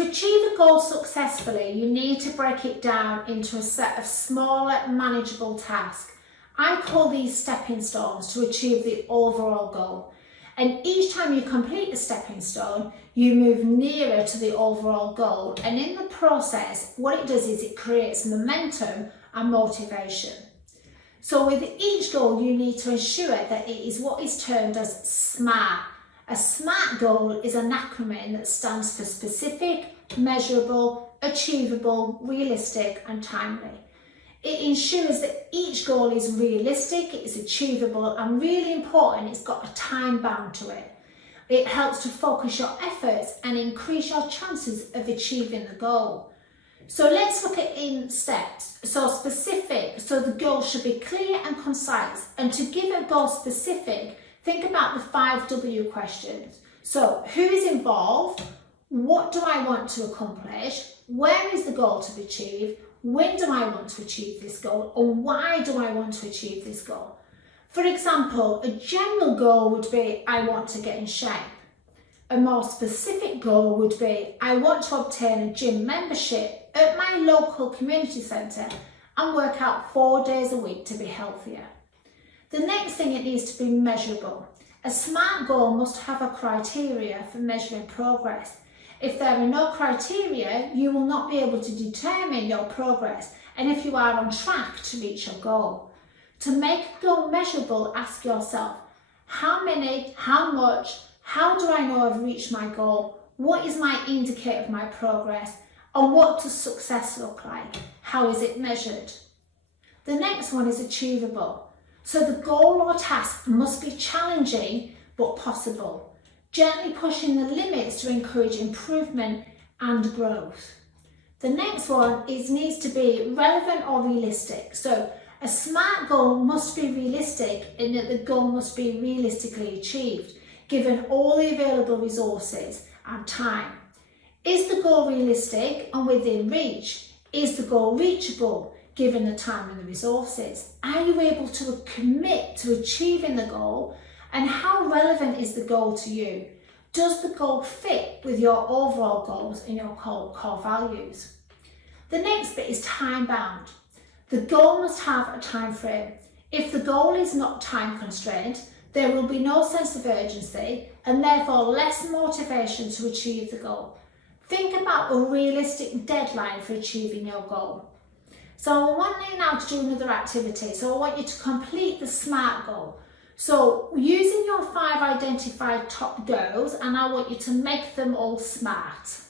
To achieve a goal successfully, you need to break it down into a set of smaller, manageable tasks. I call these stepping stones to achieve the overall goal. And each time you complete a stepping stone, you move nearer to the overall goal. And in the process, what it does is it creates momentum and motivation. So with each goal, you need to ensure that it is what is termed as SMART. A SMART goal is an acronym that stands for specific, measurable, achievable, realistic and timely. It ensures that each goal is realistic, it is achievable and really important, it's got a time bound to it. It helps to focus your efforts and increase your chances of achieving the goal. So let's look at in steps. So specific, so the goal should be clear and concise. And to give a goal specific, think about the 5W questions. So who is involved? What do I want to accomplish? Where is the goal to be achieved? When do I want to achieve this goal? Or why do I want to achieve this goal? For example, a general goal would be, I want to get in shape. A more specific goal would be, I want to obtain a gym membership at my local community centre and work out 4 days a week to be healthier. The next thing, it needs to be measurable. A SMART goal must have a criteria for measuring progress. If there are no criteria, you will not be able to determine your progress and if you are on track to reach your goal. To make a goal measurable, ask yourself, how many, how much, how do I know I've reached my goal? What is my indicator of my progress? And what does success look like? How is it measured? The next one is achievable. So the goal or task must be challenging but possible, gently pushing the limits to encourage improvement and growth. The next one needs to be relevant or realistic. So a SMART goal must be realistic in that the goal must be realistically achieved, given all the available resources and time. Is the goal realistic and within reach? Is the goal reachable, given the time and the resources? Are you able to commit to achieving the goal? And how relevant is the goal to you? Does the goal fit with your overall goals and your core values? The next bit is time bound. The goal must have a time frame. If the goal is not time constrained, there will be no sense of urgency and therefore less motivation to achieve the goal. Think about a realistic deadline for achieving your goal. So I want you now to do another activity. So I want you to complete the SMART goal. So using your 5 identified top goals, and I want you to make them all SMART.